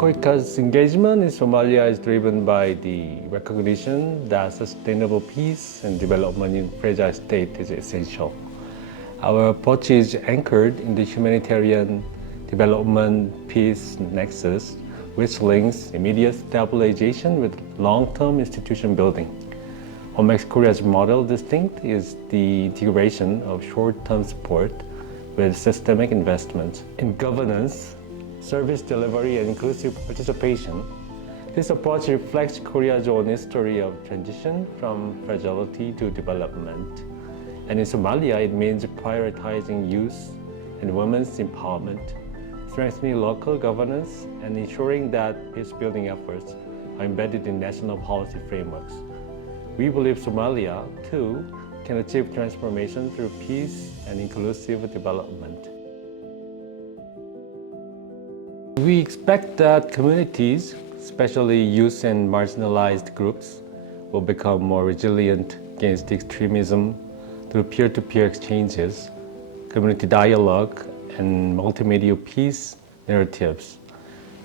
KOICA's engagement in Somalia is driven by the recognition that sustainable peace and development in fragile state is essential. Our approach is anchored in the humanitarian development peace nexus, which links immediate stabilization with long-term institution building. What makes Korea's model distinct is the integration of short-term support with systemic investment in governance, service delivery, and inclusive participation. This approach reflects Korea's own history of transition from fragility to development. And in Somalia, it means prioritizing youth and women's empowerment, strengthening local governance, and ensuring that peace-building efforts are embedded in national policy frameworks. We believe Somalia, too, can achieve transformation through peace and inclusive development. We expect that communities, especially youth and marginalized groups, will become more resilient against extremism through peer-to-peer exchanges, community dialogue, and multimedia peace narratives.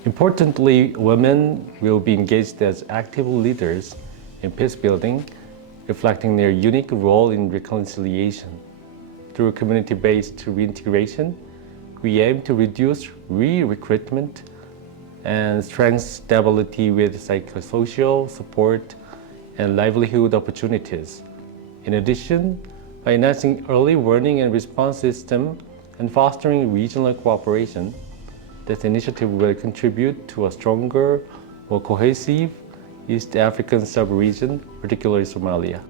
Importantly, women will be engaged as active leaders in peace building, reflecting their unique role in reconciliation. Through community-based reintegration, we aim to reduce re-recruitment and strengthen stability with psychosocial support and livelihood opportunities. In addition, by enhancing early warning and response system and fostering regional cooperation, this initiative will contribute to a stronger, more cohesive East African sub-region, particularly Somalia.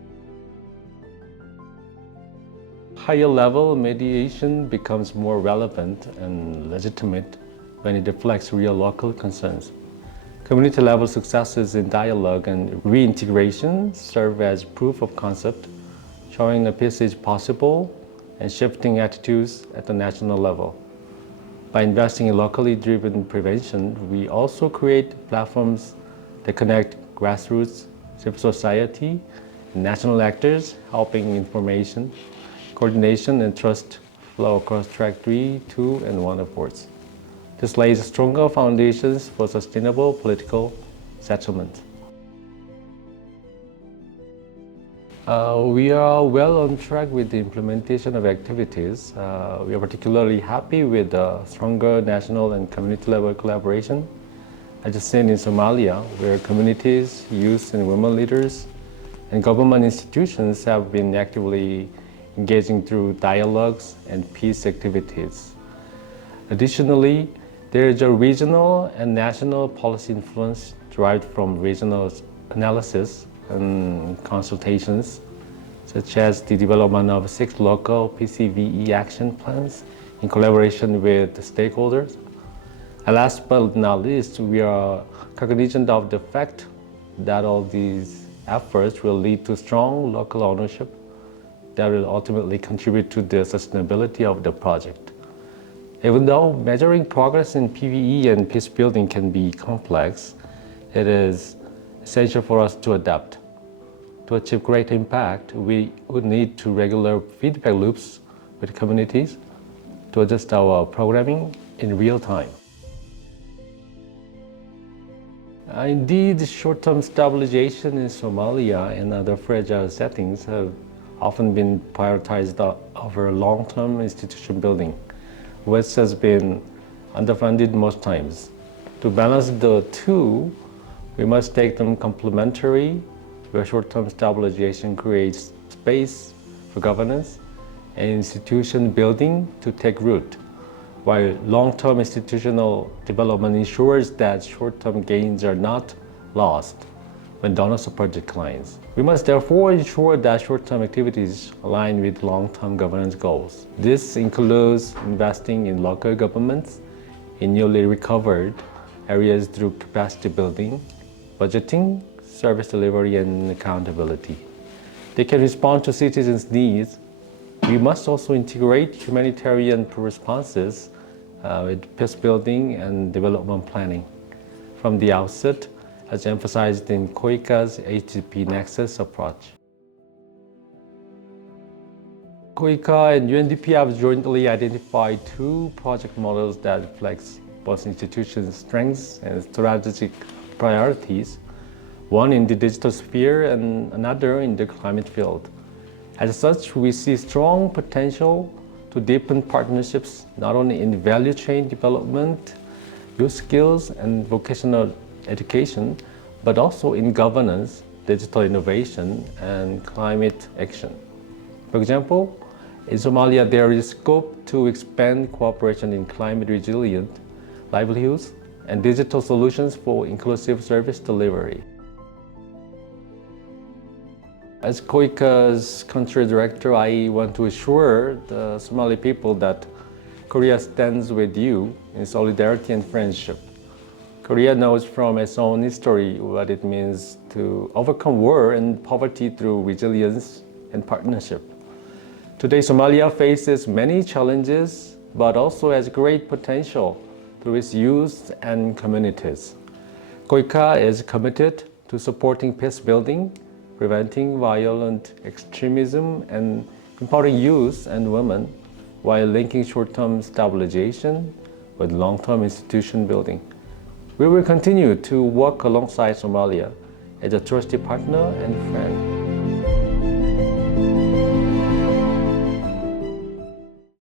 Higher level mediation becomes more relevant and legitimate when it reflects real local concerns. Community level successes in dialogue and reintegration serve as proof of concept, showing that peace is possible and shifting attitudes at the national level. By investing in locally driven prevention, we also create platforms that connect grassroots, civil society, and national actors, helping information, coordination, and trust flow across track 3, 2, and 1 efforts. This lays stronger foundations for sustainable political settlement. We are well on track with the implementation of activities. We are particularly happy with the stronger national and community level collaboration. I just seen in Somalia, where communities, youth and women leaders, and government institutions have been actively engaging through dialogues and peace activities. Additionally, there is a regional and national policy influence derived from regional analysis and consultations, such as the development of 6 local PCVE action plans in collaboration with the stakeholders. And last but not least, we are cognizant of the fact that all these efforts will lead to strong local ownership that will ultimately contribute to the sustainability of the project. Even though measuring progress in PVE and peace building can be complex, it is essential for us to adapt. To achieve great impact, we would need to regular feedback loops with communities to adjust our programming in real time. Indeed, short-term stabilization in Somalia and other fragile settings have often been prioritized over long-term institution building, which has been underfunded most times. To balance the two, we must take them complementary, where short-term stabilization creates space for governance and institution building to take root, while long-term institutional development ensures that short-term gains are not lost when donor support declines. We must therefore ensure that short-term activities align with long-term governance goals. This includes investing in local governments in newly recovered areas through capacity building, budgeting, service delivery, and accountability. They can respond to citizens' needs. We must also integrate humanitarian responses with peace building and development planning from the outset, as emphasized in KOICA's HDP Nexus approach. KOICA and UNDP have jointly identified 2 project models that reflect both institutions' strengths and strategic priorities, one in the digital sphere and another in the climate field. As such, we see strong potential to deepen partnerships not only in value chain development, youth skills, and vocational education, but also in governance, digital innovation, and climate action. For example, in Somalia, there is scope to expand cooperation in climate resilient livelihoods and digital solutions for inclusive service delivery. As KOICA's country director, I want to assure the Somali people that Korea stands with you in solidarity and friendship. Korea knows from its own history what it means to overcome war and poverty through resilience and partnership. Today, Somalia faces many challenges, but also has great potential through its youth and communities. KOICA is committed to supporting peace building, preventing violent extremism, and empowering youth and women while linking short-term stabilization with long-term institution building. We will continue to work alongside Somalia as a trusted partner and friend.